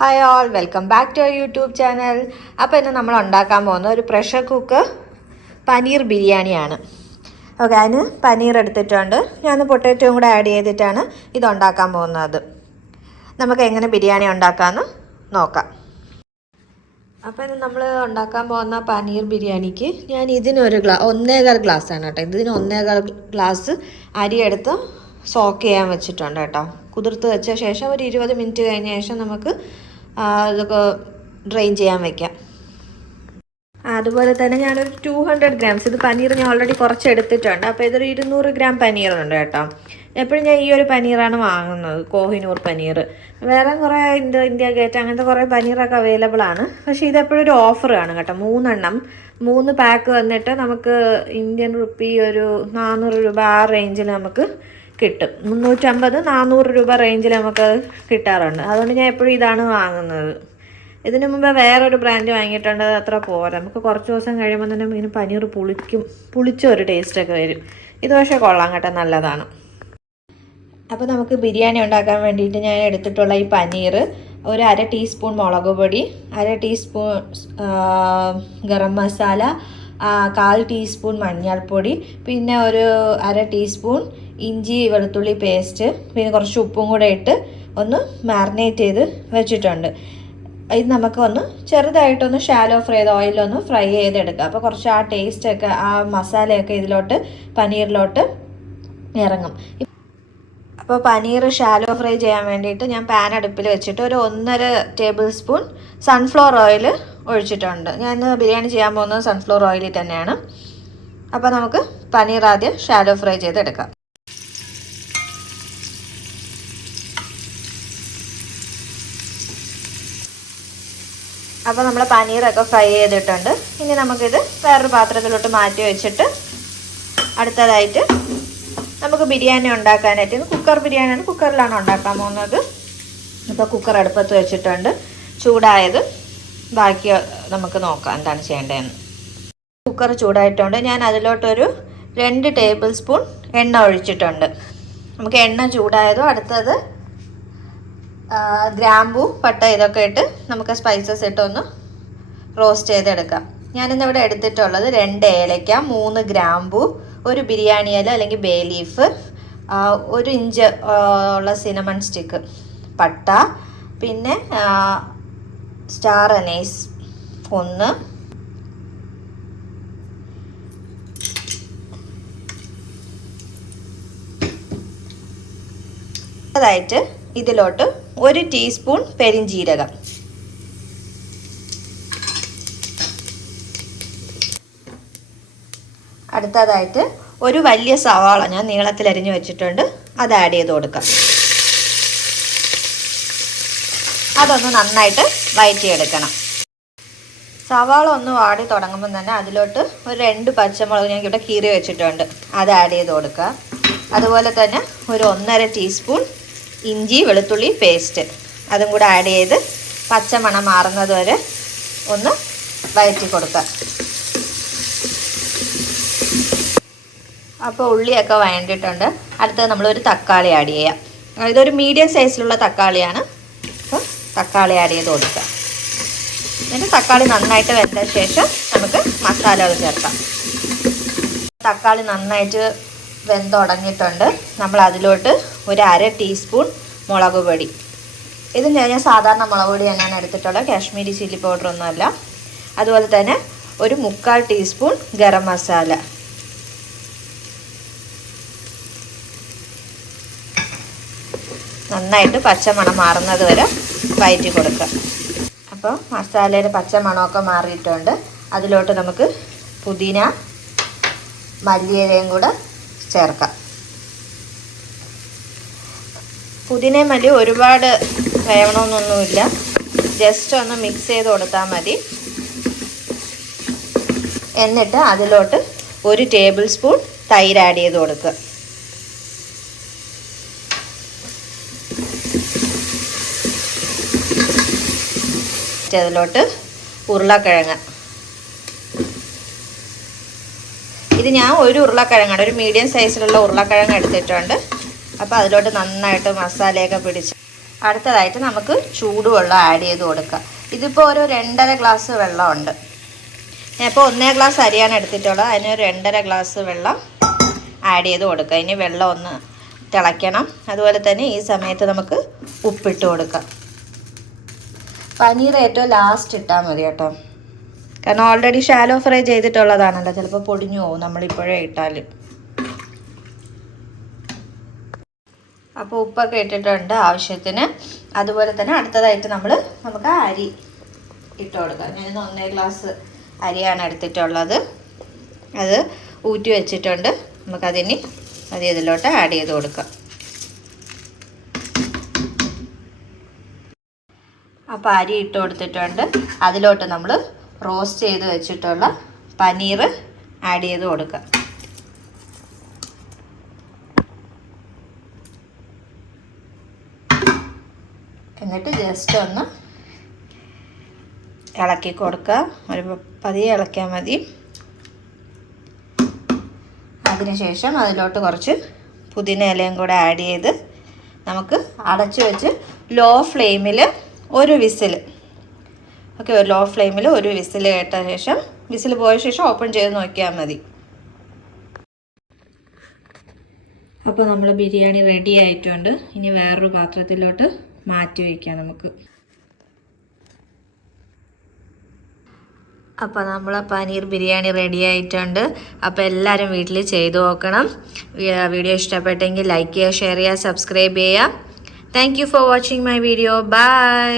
Hi all, welcome back to our YouTube channel. അപ്പോൾ ഇന്ന് നമ്മൾ ഉണ്ടാക്കാൻ പോകുന്ന ഒരു പ്രഷർ കുക്കർ പനീർ ബിരിയാണിയാണ്. ഓക്കെ, അതിന് പനീർ എടുത്തിട്ടുണ്ട്. ഞാൻ പൊട്ടാറ്റോയും കൂടെ ആഡ് ചെയ്തിട്ടാണ് ഇത് ഉണ്ടാക്കാൻ പോകുന്നത്. നമുക്ക് എങ്ങനെ ബിരിയാണി ഉണ്ടാക്കാമെന്ന് നോക്കാം. അപ്പോൾ ഇന്ന് നമ്മൾ ഉണ്ടാക്കാൻ പോകുന്ന പനീർ ബിരിയാണിക്ക് ഞാൻ ഇതിനൊരു 1.25 ഗ്ലാസ്സാണ് കേട്ടോ. ഇതിന് 1.25 ഗ്ലാസ് അരിയെടുത്ത് സോക്ക് ചെയ്യാൻ വെച്ചിട്ടുണ്ട് കേട്ടോ. കുതിർത്ത് വെച്ച ശേഷം ഒരു 20 മിനിറ്റ് കഴിഞ്ഞ ശേഷം നമുക്ക് ഇതൊക്കെ ഡ്രെയിൻ ചെയ്യാൻ വെക്കാം. അതുപോലെ തന്നെ ഞാനൊരു 200 ഗ്രാംസ് ഇത് പനീർ ഞാൻ ഓൾറെഡി കുറച്ച് എടുത്തിട്ടുണ്ട്. അപ്പോൾ ഇതൊരു 200 ഗ്രാം പനീറുണ്ട് കേട്ടോ. എപ്പോഴും ഞാൻ ഈ ഒരു പനീറാണ് വാങ്ങുന്നത്, കോഹിനൂർ പനീർ. വേറെ കുറേ ഇന്ത്യ ഗേറ്റ് അങ്ങനത്തെ കുറേ പനീറൊക്കെ അവൈലബിൾ ആണ്. പക്ഷേ ഇതെപ്പോഴും ഒരു ഓഫറാണ് കേട്ടോ. 3 പാക്ക് വന്നിട്ട് നമുക്ക് ഇന്ത്യൻ റുപ്പി ഒരു 400 രൂപ ആ റേഞ്ചിൽ നമുക്ക് കിട്ടും. 350-400 രൂപ റേഞ്ചിൽ നമുക്ക് കിട്ടാറുണ്ട്. അതുകൊണ്ട് ഞാൻ എപ്പോഴും ഇതാണ് വാങ്ങുന്നത്. ഇതിനു മുമ്പ് വേറൊരു ബ്രാൻഡ് വാങ്ങിയിട്ടുണ്ട്, അത് അത്ര പോരാ. നമുക്ക് കുറച്ച് ദിവസം കഴിയുമ്പോൾ തന്നെ ഇങ്ങനെ പനീർ പുളിച്ച ഒരു ടേസ്റ്റൊക്കെ വരും. ഇത് പക്ഷേ കൊള്ളാം കേട്ടോ, നല്ലതാണ്. അപ്പോൾ നമുക്ക് ബിരിയാണി ഉണ്ടാക്കാൻ വേണ്ടിയിട്ട് ഞാൻ എടുത്തിട്ടുള്ള ഈ പനീർ ഒരു 1/2 ടീസ്പൂൺ മുളക് പൊടി, 1/2 ടീസ്പൂൺ ഗരം മസാല, 1/4 ടീസ്പൂൺ മഞ്ഞൾപ്പൊടി, പിന്നെ ഒരു 1/2 ടീസ്പൂൺ ഇഞ്ചി വെളുത്തുള്ളി പേസ്റ്റ്, പിന്നെ കുറച്ച് ഉപ്പും കൂടെ ഇട്ട് ഒന്ന് മാരിനേറ്റ് ചെയ്ത് വെച്ചിട്ടുണ്ട്. ഇത് നമുക്ക് ഒന്ന് ചെറുതായിട്ടൊന്ന് ഷാലോ ഫ്രൈ ചെയ്ത് ഓയിലൊന്ന് ഫ്രൈ ചെയ്തെടുക്കുക. അപ്പോൾ കുറച്ച് ആ ടേസ്റ്റൊക്കെ ആ മസാലയൊക്കെ ഇതിലോട്ട് പനീറിലോട്ട് ഇറങ്ങും. അപ്പോൾ പനീർ ഷാലോ ഫ്രൈ ചെയ്യാൻ വേണ്ടിയിട്ട് ഞാൻ പാൻ അടുപ്പിൽ വെച്ചിട്ട് ഒരു 1.5 ടേബിൾ സ്പൂൺ സൺഫ്ലവർ ഓയിൽ ഒഴിച്ചിട്ടുണ്ട്. ഞാൻ ബിരിയാണി ചെയ്യാൻ പോകുന്നത് സൺഫ്ലവർ ഓയിലിൽ തന്നെയാണ്. അപ്പോൾ നമുക്ക് പനീർ ആദ്യം ഷാലോ ഫ്രൈ ചെയ്തെടുക്കാം. അപ്പോൾ നമ്മൾ പനീറൊക്കെ ഫ്രൈ ചെയ്തിട്ടുണ്ട്. ഇനി നമുക്കിത് വേറൊരു പാത്രത്തിലോട്ട് മാറ്റി വെച്ചിട്ട് അടുത്തതായിട്ട് നമുക്ക് ബിരിയാണി ഉണ്ടാക്കാനായിട്ട്, കുക്കർ ബിരിയാണിയാണ്, കുക്കറിലാണ് ഉണ്ടാക്കാൻ പോകുന്നത്. ഇപ്പോൾ കുക്കർ അടുപ്പത്ത് വെച്ചിട്ടുണ്ട്, ചൂടായത് ബാക്കി നമുക്ക് നോക്കാം എന്താണ് ചെയ്യേണ്ടതെന്ന്. കുക്കർ ചൂടായിട്ടുണ്ട്. ഞാൻ അതിലോട്ടൊരു 2 ടേബിൾ സ്പൂൺ എണ്ണ ഒഴിച്ചിട്ടുണ്ട്. നമുക്ക് എണ്ണ ചൂടായതോ അടുത്തത് ഗ്രാമ്പു, പട്ട ഇതൊക്കെ ഇട്ട് നമുക്ക് സ്പൈസസ് ഇട്ടൊന്ന് റോസ്റ്റ് ചെയ്തെടുക്കാം. ഞാനിന്നിവിടെ എടുത്തിട്ടുള്ളത് 2 ഏലക്ക, 3 ഗ്രാമ്പു, ഒരു ബിരിയാണി ഇല അല്ലെങ്കിൽ ബേ ലീഫ്, 1 ഇഞ്ച് ഉള്ള സിനമൺ സ്റ്റിക്ക്, പട്ട, പിന്നെ സ്റ്റാർ അനീസ് 1, അതായിട്ട് ഇതിലോട്ട് 1 ടീസ്പൂൺ പെരിഞ്ജീരകം, അടുത്തതായിട്ട് ഒരു വലിയ സവാള ഞാൻ നീളത്തിൽ അരിഞ്ഞു വെച്ചിട്ടുണ്ട്, അത് ആഡ് ചെയ്ത് കൊടുക്കാം. അതൊന്ന് നന്നായിട്ട് വഴറ്റിയെടുക്കണം. സവാള ഒന്ന് വാടി തുടങ്ങുമ്പോൾ തന്നെ അതിലോട്ട് ഒരു 2 പച്ചമുളക് ഞാൻ ഇവിടെ കീറി വെച്ചിട്ടുണ്ട്, അത് ആഡ് ചെയ്ത് കൊടുക്കുക. അതുപോലെ തന്നെ ഒരു 1.5 ടീസ്പൂൺ ഇഞ്ചി വെളുത്തുള്ളി പേസ്റ്റ്, അതും കൂടെ ആഡ് ചെയ്ത് പച്ചമണം മാറുന്നത് വരെ ഒന്ന് വഴറ്റി കൊടുക്കുക. അപ്പോൾ ഉള്ളിയൊക്കെ വഴണ്ടിട്ടുണ്ട്. അടുത്തത് നമ്മളൊരു തക്കാളി ആഡ് ചെയ്യാം. ഇതൊരു മീഡിയം സൈസിലുള്ള തക്കാളിയാണ്. അപ്പോൾ തക്കാളി ആഡ് ചെയ്ത് കൊടുക്കുക. എന്നിട്ട് തക്കാളി നന്നായിട്ട് വെന്ത ശേഷം നമുക്ക് മസാലകൾ ചേർക്കാം. തക്കാളി നന്നായിട്ട് വെന്തുടങ്ങിയിട്ടുണ്ട്. നമ്മൾ അതിലോട്ട് ഒരു 1/2 ടീസ്പൂൺ മുളക് പൊടി, ഇത് ഞാൻ സാധാരണ മുളക് പൊടി തന്നെയാണ് എടുത്തിട്ടുള്ളത്, കാശ്മീരി ചില്ലി പൗഡറൊന്നുമല്ല. അതുപോലെ തന്നെ ഒരു 3/4 ടീസ്പൂൺ ഗരം മസാല, നന്നായിട്ട് പച്ചമണം മാറുന്നത് വരെ വഴറ്റി കൊടുക്കുക. അപ്പോൾ മസാലയുടെ പച്ചമണമൊക്കെ മാറിയിട്ടുണ്ട്. അതിലോട്ട് നമുക്ക് പുതിന മല്ലിയിലയും കൂടെ ചേർക്കാം. പുതിനയും മല്ലി ഒരുപാട് വേവണമെന്നൊന്നുമില്ല, ജസ്റ്റ് ഒന്ന് മിക്സ് ചെയ്ത് കൊടുത്താൽ മതി. എന്നിട്ട് അതിലോട്ട് 1 ടേബിൾ സ്പൂൺ തൈര് ആഡ് ചെയ്ത് കൊടുക്കുക. അതിലോട്ട് ഉരുളക്കിഴങ്ങ്, ഇത് ഞാൻ ഒരു ഉരുളക്കിഴങ്ങാണ്, ഒരു മീഡിയം സൈസിലുള്ള ഉരുളക്കിഴങ്ങ് എടുത്തിട്ടുണ്ട്. അപ്പോൾ അതിലോട്ട് നന്നായിട്ട് മസാലയൊക്കെ പിടിച്ച് അടുത്തതായിട്ട് നമുക്ക് ചൂടുവെള്ളം ആഡ് ചെയ്ത് കൊടുക്കാം. ഇതിപ്പോൾ ഒരു 2.5 ഗ്ലാസ് വെള്ളമുണ്ട്. ഞാനിപ്പോൾ 1 ഗ്ലാസ് അരിയാണ് എടുത്തിട്ടുള്ളത്. അതിന് 2.5 ഗ്ലാസ് വെള്ളം ആഡ് ചെയ്ത് കൊടുക്കുക. ഇനി വെള്ളം ഒന്ന് തിളയ്ക്കണം. അതുപോലെ തന്നെ ഈ സമയത്ത് നമുക്ക് ഉപ്പിട്ട് കൊടുക്കാം. പനീർ ഏറ്റവും ലാസ്റ്റ് ഇട്ടാൽ മതി കേട്ടോ, കാരണം ഓൾറെഡി ഷാലോ ഫ്രൈ ചെയ്തിട്ടുള്ളതാണല്ലോ, ചിലപ്പോൾ പൊടിഞ്ഞു പോകും നമ്മളിപ്പോഴേ ഇട്ടാൽ. അപ്പോൾ ഉപ്പൊക്കെ ഇട്ടിട്ടുണ്ട് ആവശ്യത്തിന്. അതുപോലെ തന്നെ അടുത്തതായിട്ട് നമുക്ക് അരി ഇട്ട് കൊടുക്കാം. ഞാൻ 1 ഗ്ലാസ് അരിയാണ് എടുത്തിട്ടുള്ളത്. അത് ഊറ്റി വെച്ചിട്ടുണ്ട്. നമുക്കതിന് ഇതിലോട്ട് ആഡ് ചെയ്ത് കൊടുക്കാം. അപ്പോൾ അരി ഇട്ട് കൊടുത്തിട്ടുണ്ട്. അതിലോട്ട് നമ്മൾ റോസ്റ്റ് ചെയ്ത് വെച്ചിട്ടുള്ള പനീർ ആഡ് ചെയ്ത് കൊടുക്കാം. എന്നിട്ട് ജസ്റ്റ് ഒന്ന് ഇളക്കി കൊടുക്കുക. ഒരു പതിയെ ഇളക്കിയാൽ മതി. അതിനുശേഷം അതിലോട്ട് കുറച്ച് പുതിന ഇലയും കൂടെ ആഡ് ചെയ്ത് നമുക്ക് അടച്ചു വെച്ച് ലോ ഫ്ലെയിമിൽ ഒരു വിസിൽ, ഓക്കെ, ലോ ഫ്ലെയിമിൽ ഒരു വിസിൽ കേട്ട ശേഷം, വിസിൽ പോയ ശേഷം ഓപ്പൺ ചെയ്ത് നോക്കിയാൽ മതി. അപ്പോൾ നമ്മൾ ബിരിയാണി റെഡി ആയിട്ടുണ്ട്. ഇനി വേറൊരു പാത്രത്തിലോട്ട് മാറ്റി വയ്ക്കാം നമുക്ക്. അപ്പോൾ നമ്മൾ പനീർ ബിരിയാണി റെഡി ആയിട്ടുണ്ട്. അപ്പോൾ എല്ലാവരും വീട്ടിൽ ചെയ്തു നോക്കണം. വീഡിയോ ഇഷ്ടപ്പെട്ടെങ്കിൽ ലൈക്ക് ചെയ്യുക, ഷെയർ ചെയ്യുക, സബ്സ്ക്രൈബ് ചെയ്യുക. Thank you for watching my video. By.